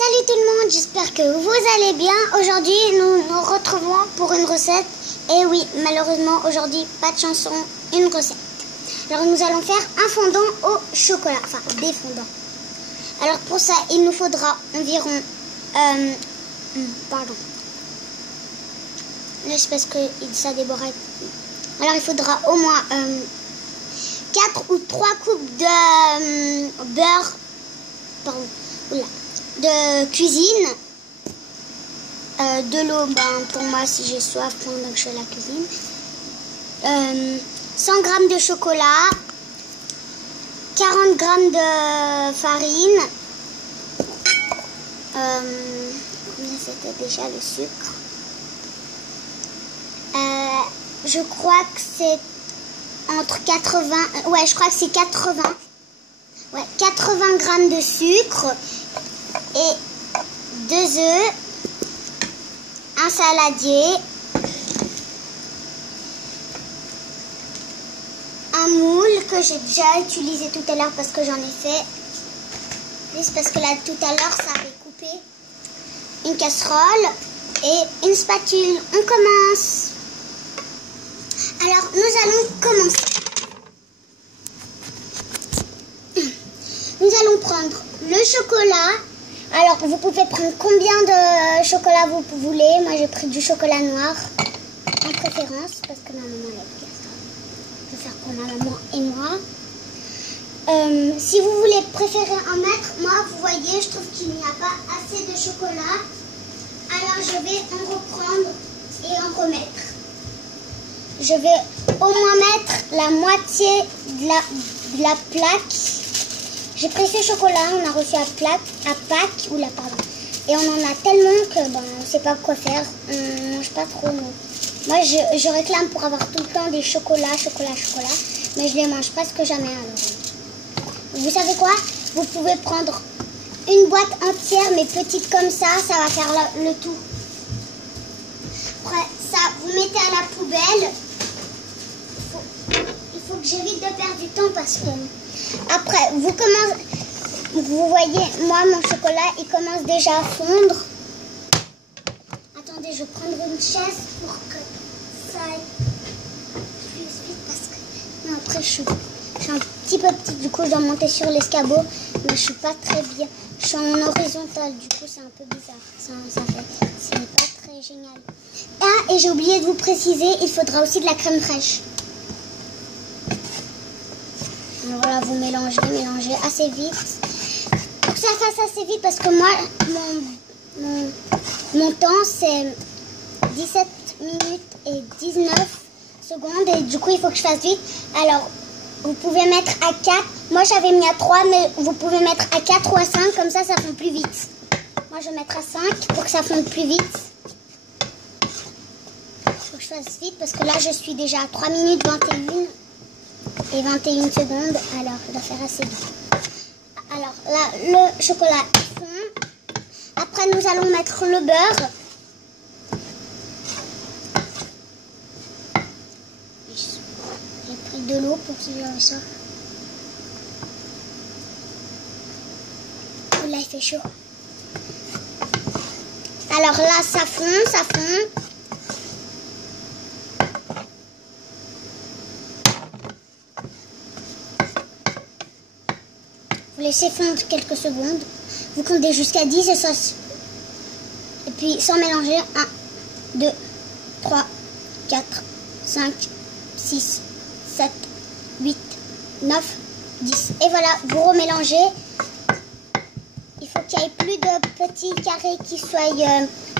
Salut tout le monde, j'espère que vous allez bien. Aujourd'hui, nous nous retrouvons pour une recette. Et oui, malheureusement, aujourd'hui, pas de chanson, une recette. Alors, nous allons faire un fondant au chocolat, enfin, des fondants. Alors, pour ça, il nous faudra environ... pardon. Là, c'est parce que ça déborde. Alors, il faudra au moins 4 ou 3 coupes de beurre. Pardon. Oula. De cuisine, de l'eau pour moi si j'ai soif pendant que je fais la cuisine, 100 g de chocolat, 40 g de farine, combien c'était déjà le sucre, je crois que c'est entre 80, ouais je crois que c'est 80, ouais 80 g de sucre et 2 œufs, un saladier, un moule que j'ai déjà utilisé tout à l'heure parce que j'en ai fait, plus parce que là tout à l'heure ça avait coupé, une casserole et une spatule. On commence. Alors nous allons commencer. Nous allons prendre le chocolat. Alors, vous pouvez prendre combien de chocolat vous voulez. Moi, j'ai pris du chocolat noir en préférence parce que ma maman l'a dit ça. Je vais faire pour ma maman et moi. Si vous voulez préférer en mettre, moi, vous voyez, je trouve qu'il n'y a pas assez de chocolat. Alors, je vais en reprendre et en remettre. Je vais au moins mettre la moitié de la plaque. J'ai pris ce chocolat, on a reçu à Pâques, oula pardon. Et on en a tellement que on ne sait pas quoi faire, on ne mange pas trop. Non. Moi je réclame pour avoir tout le temps des chocolats, mais je les mange presque jamais. Alors. Vous savez quoi? Vous pouvez prendre une boîte entière, mais petite comme ça va faire le tout. Après ça, vous mettez à la poubelle. Il faut que j'évite de perdre du temps parce que... Après, vous voyez, moi, mon chocolat, il commence déjà à fondre. Attendez, je vais prendre une chaise pour que ça aille plus vite parce que... Non, après, je suis un petit peu petite, du coup, je dois monter sur l'escabeau, mais je suis pas très bien. Je suis en horizontale, du coup, c'est un peu bizarre. C'est pas très génial. Ah, et j'ai oublié de vous préciser, il faudra aussi de la crème fraîche. Voilà, vous mélangez assez vite. Pour que ça fasse assez vite, parce que moi, mon temps, c'est 17 minutes et 19 secondes. Et du coup, il faut que je fasse vite. Alors, vous pouvez mettre à 4. Moi, j'avais mis à 3, mais vous pouvez mettre à 4 ou à 5. Comme ça fond plus vite. Moi, je vais mettre à 5 pour que ça fonde plus vite. Il faut que je fasse vite, parce que là, je suis déjà à 3 minutes 21. Et 21 secondes, alors je dois faire assez vite. Alors là, le chocolat fond. Après, nous allons mettre le beurre. J'ai pris de l'eau pour que je ça. Oh là, il fait chaud. Alors là, ça fond, ça fond. Vous laissez fondre quelques secondes. Vous comptez jusqu'à 10 et ça. Et puis sans mélanger. 1, 2, 3, 4, 5, 6, 7, 8, 9, 10. Et voilà, vous remélangez. Il faut qu'il n'y ait plus de petits carrés qui soient...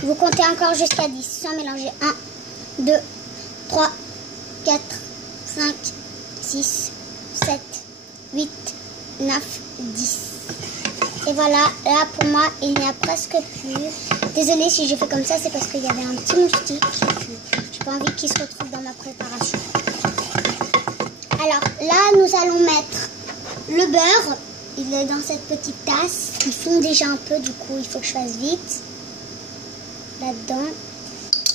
vous comptez encore jusqu'à 10 sans mélanger. 1, 2, 3, 4, 5, 6, 7, 8, 9, 10. Et voilà, là pour moi, il n'y a presque plus. Désolée si j'ai fait comme ça, c'est parce qu'il y avait un petit moustique. J'ai pas envie qu'il se retrouve dans ma préparation. Alors là, nous allons mettre le beurre. Il est dans cette petite tasse. Il fond déjà un peu, du coup, il faut que je fasse vite. Là-dedans.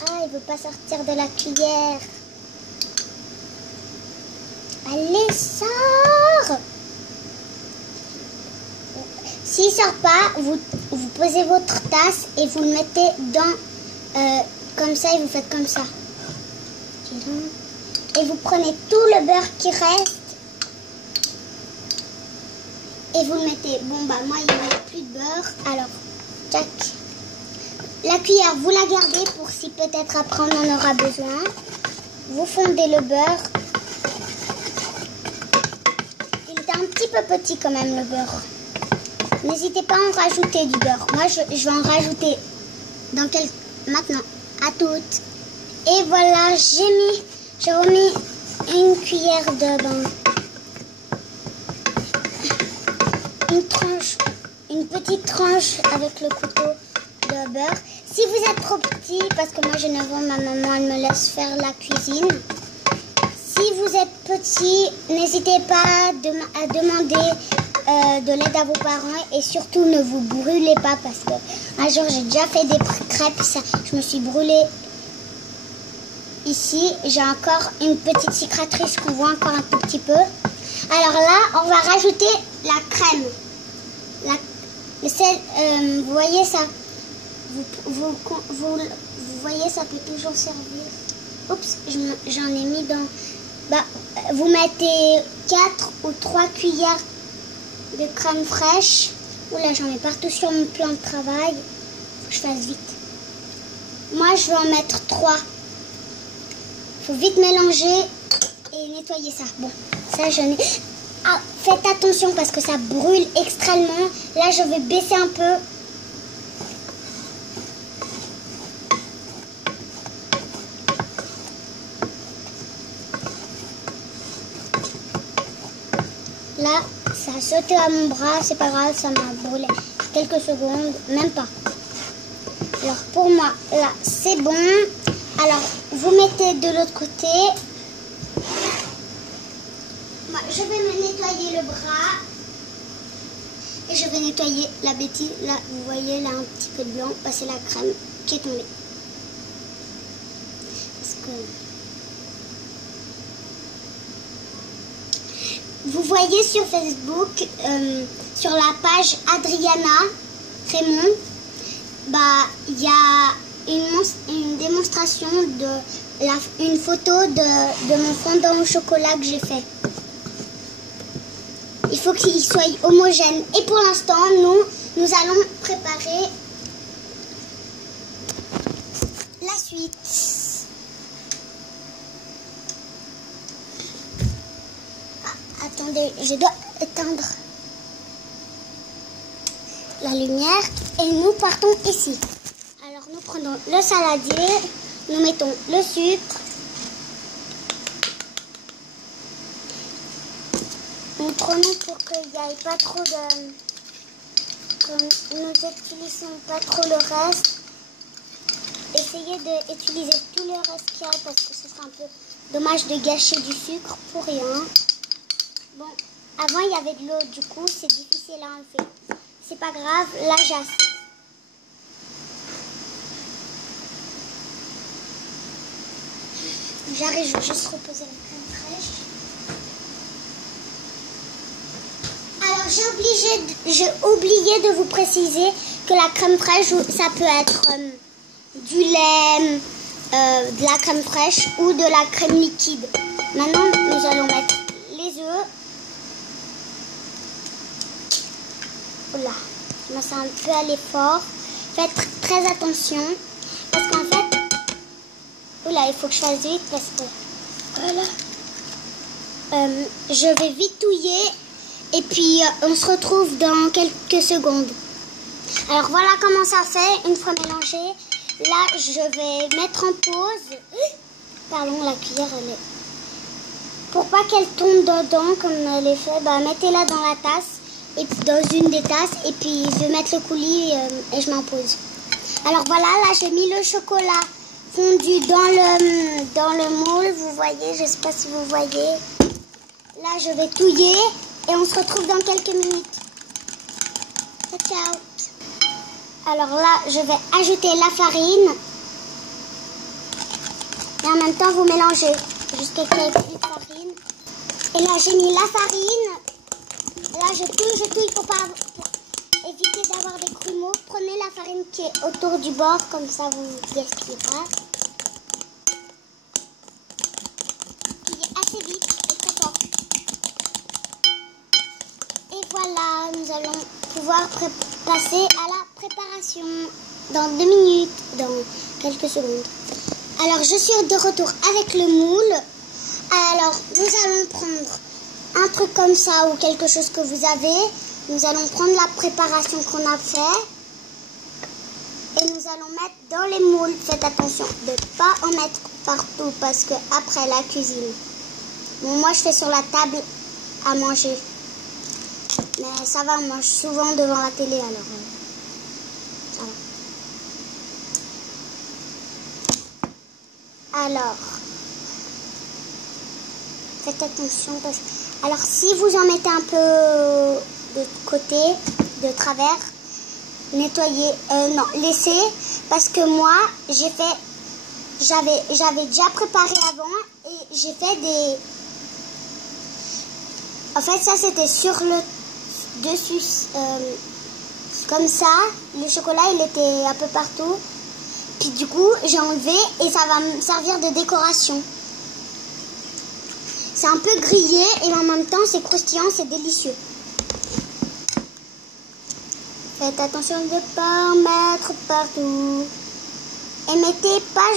Ah, il veut pas sortir de la cuillère. Allez, sors! S'il ne sort pas, vous posez votre tasse et vous le mettez dans... comme ça et vous faites comme ça. Et vous prenez tout le beurre qui reste. Et vous le mettez. Bon, bah moi, il n'y a plus de beurre. Alors, tac. La cuillère, vous la gardez pour si peut-être après on en aura besoin. Vous fondez le beurre. Il était un petit peu petit quand même, le beurre. N'hésitez pas à en rajouter du beurre. Moi, je vais en rajouter maintenant. À toutes. Et voilà, j'ai remis une cuillère de une petite tranche avec le couteau de beurre. Si vous êtes trop petit, parce que moi j'ai 9 ans, ma maman elle me laisse faire la cuisine. Si vous êtes petit, n'hésitez pas à demander de l'aide à vos parents et surtout ne vous brûlez pas parce que un jour j'ai déjà fait des crêpes, je me suis brûlée ici. J'ai encore une petite cicatrice qu'on voit encore un tout petit peu. Alors là, on va rajouter la crème. Vous voyez ça? Vous voyez, ça peut toujours servir. Oups, j'en ai mis dans... vous mettez 4 ou 3 cuillères de crème fraîche. Oula, j'en mets partout sur mon plan de travail. Faut que je fasse vite. Moi, je vais en mettre 3. Faut vite mélanger et nettoyer ça. Bon, ça, je n'ai... Ah, faites attention parce que ça brûle extrêmement. Là, je vais baisser un peu. Là, ça a sauté à mon bras. C'est pas grave, ça m'a brûlé quelques secondes. Même pas. Alors, pour moi, là, c'est bon. Alors, vous mettez de l'autre côté. Je vais me nettoyer le bras et je vais nettoyer la bêtise. Là, vous voyez, là, un petit peu de blanc. Bah, c'est la crème qui est tombée. Parce que... Vous voyez sur Facebook, sur la page Adriana Raymond, il y a une démonstration une photo de mon fondant au chocolat que j'ai fait. Il faut qu'il soit homogène. Et pour l'instant, nous allons préparer la suite. Ah, attendez, je dois éteindre la lumière. Et nous partons ici. Alors, nous prenons le saladier. Nous mettons le sucre. Nous prenons pour qu'il n'y ait pas trop de... que nous n'utilisons pas trop le reste. Essayez d'utiliser tout le reste qu'il y a parce que ce serait un peu dommage de gâcher du sucre pour rien. Bon, avant il y avait de l'eau, du coup c'est difficile à enlever. C'est pas grave, là j'ai assez. J'arrive, je vais juste reposer la crème fraîche. Alors j'ai oublié de vous préciser que la crème fraîche, ça peut être du lait, de la crème fraîche ou de la crème liquide. Maintenant, nous allons mettre les œufs. Oula, je me sens un peu aller fort. Faites très attention parce qu'en fait, oula, il faut que je fasse vite parce que voilà. Je vais vite touiller. Et puis, on se retrouve dans quelques secondes. Alors, voilà comment ça fait. Une fois mélangé, là, je vais mettre en pause. Pardon, la cuillère, elle est... Pour pas qu'elle tombe dedans, comme elle est fait, mettez-la dans la tasse, et dans une des tasses. Et puis, je vais mettre le coulis et je m'en pose. Alors, voilà, là, j'ai mis le chocolat fondu dans le moule. Vous voyez, je sais pas si vous voyez. Là, je vais touiller. Et on se retrouve dans quelques minutes. Ciao. Alors là, je vais ajouter la farine. Et en même temps, vous mélangez jusqu'à qu'il n'y ait plus de farine. Et là, j'ai mis la farine. Là, je touille pour pas... Et évitez d'avoir des grumeaux. Prenez la farine qui est autour du bord, comme ça vous ne gaspillez pas. Pliez assez vite et très fort. Et voilà, nous allons pouvoir passer à la préparation dans 2 minutes, dans quelques secondes. Alors, je suis de retour avec le moule. Alors, nous allons prendre un truc comme ça ou quelque chose que vous avez. Nous allons prendre la préparation qu'on a fait et nous allons mettre dans les moules. Faites attention de ne pas en mettre partout parce que après la cuisine. Bon, moi, je fais sur la table à manger. Mais ça va, on mange souvent devant la télé, alors ça va. Alors, faites attention parce que... Alors, si vous en mettez un peu de côté, de travers, nettoyez, non, laissez, parce que moi, j'avais déjà préparé avant et j'ai fait des... En fait, ça, c'était sur le dessus, comme ça, le chocolat, il était un peu partout. Puis du coup, j'ai enlevé et ça va me servir de décoration. C'est un peu grillé et en même temps, c'est croustillant, c'est délicieux. Faites attention de ne pas en mettre partout. Et mettez pas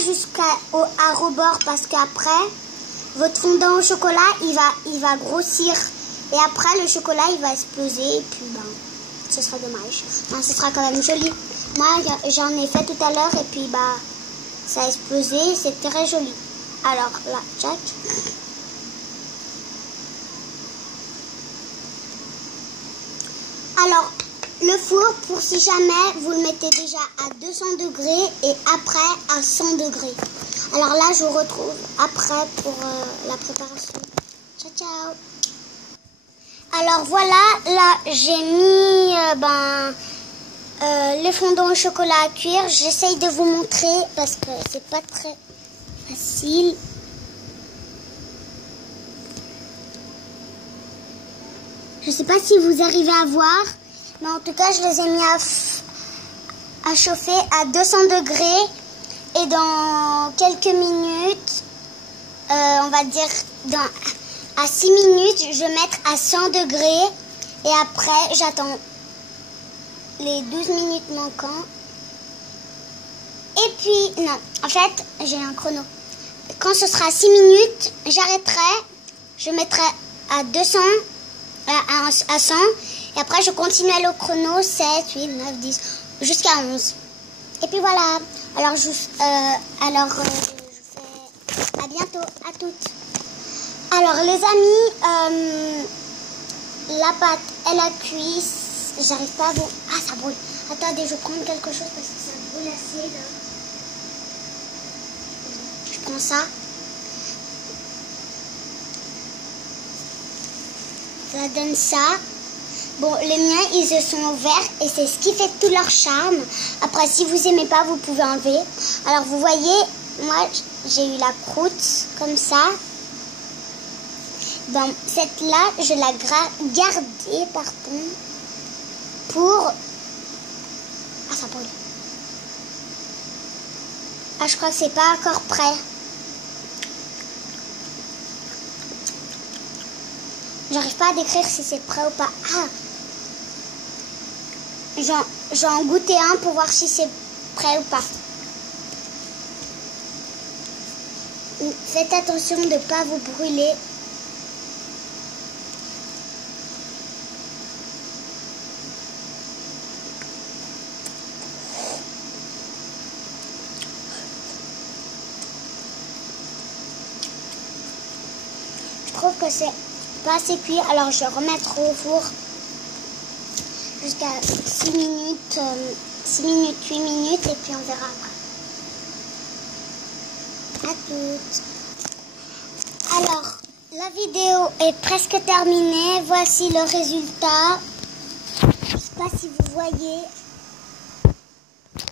à rebord parce qu'après, votre fondant au chocolat, il va grossir. Et après, le chocolat, il va exploser. Et puis, ben, ce sera dommage. Ben, ce sera quand même joli. Moi, j'en ai fait tout à l'heure. Et puis, bah, ça a explosé. C'est très joli. Alors, là, tchac. Alors, le four, pour si jamais, vous le mettez déjà à 200 degrés. Et après, à 100 degrés. Alors là, je vous retrouve après pour la préparation. Ciao, ciao. Alors voilà, là j'ai mis le fondant au chocolat à cuire. J'essaye de vous montrer parce que c'est pas très facile. Je sais pas si vous arrivez à voir, mais en tout cas je les ai mis à chauffer à 200 degrés et dans quelques minutes, on va dire à 6 minutes, je vais mettre à 100 degrés et après, j'attends les 12 minutes manquants. Et puis, non, en fait, j'ai un chrono. Quand ce sera 6 minutes, j'arrêterai, je mettrai à 200, à 100 et après, je continuerai le chrono 7, 8, 9, 10, jusqu'à 11. Et puis voilà, alors je fais à bientôt, à toutes. Alors les amis, la pâte elle a cuit, j'arrive pas à vous... Ah ça brûle, attendez je vais prendre quelque chose parce que ça brûle assez là. Je prends ça. Ça donne ça. Bon les miens ils se sont ouverts et c'est ce qui fait tout leur charme. Après si vous aimez pas vous pouvez enlever. Alors vous voyez, moi j'ai eu la croûte comme ça. Dans cette là, je la gardais pardon, pour... Ah, ça brûle. Ah, je crois que c'est pas encore prêt. J'arrive pas à décrire si c'est prêt ou pas. Ah, j'en goûtais un pour voir si c'est prêt ou pas. Faites attention de ne pas vous brûler. Je trouve que c'est pas assez cuit, alors je vais remettre au four jusqu'à 6 minutes, 6 minutes, 8 minutes et puis on verra après. À toutes. Alors, la vidéo est presque terminée. Voici le résultat. Je ne sais pas si vous voyez.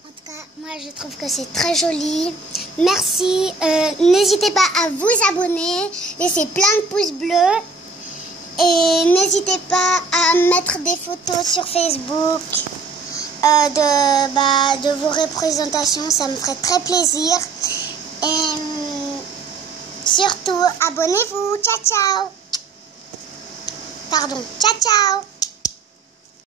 En tout cas, moi je trouve que c'est très joli. Merci. N'hésitez pas à vous abonner. Laissez plein de pouces bleus. Et n'hésitez pas à mettre des photos sur Facebook de vos représentations, ça me ferait très plaisir. Et surtout, abonnez-vous. Ciao, ciao. Pardon, ciao, ciao.